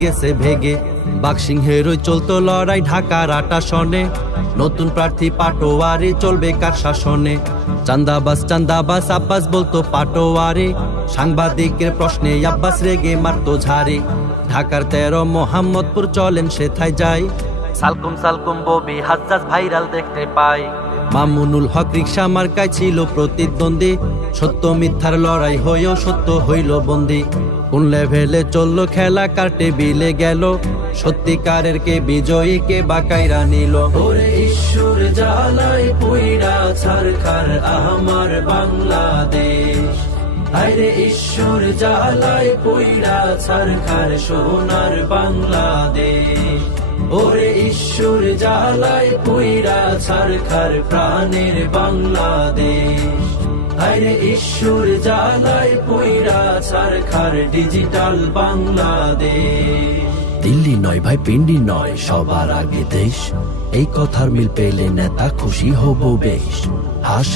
গেছে ভেগে বাঘসিংহের ওই চলতো লড়াই ঢাকার ৮ আসনে নতুন প্রার্থী পাটোয়ারি চলবে কার শাসনে চান্দাবাজ আব্বাস বলতো পাটোয়ারি সাংবাদিকের প্রশ্নে আব্বাস রেগে মারতো ঝাড়ি ঢাকার ১৩ মোহাম্মদপুর চলেন সেথায় যাই সালকুম ববি হাজ্জাজ ভাইরাল দেখতে পাই মামুনুল হক রিকশা মার্কায় ছিল প্রতিদ্বন্দ্বী সত্য মিথ্যার লড়াই হয়েও সত্য হইল বন্দী কোন লেভেলে চললো খেলা কার টেবিলে গেল সত্যিকারের কে বিজয়ী কে বাকাইরা নিল ওরে ঈশ্বর জ্বালায় পইড়া ছারখার আমার বাংলাদেশ আরে ঈশ্বর জ্বালায় পইড়া ছারখার সোনার বাংলাদেশ ওরে ঈশ্বর জ্বালায় পইড়া ছারখার প্রাণের বাংলাদেশ আরে ঈশ্বর জ্বালায় পইড়া ছারখার ডিজিটাল বাংলাদেশ দিল্লি নয় ভাই পিন্ডি নয় সবার আগে দেশ এই কথার মিল পেলে নেতা খুশি হব বেশ হাস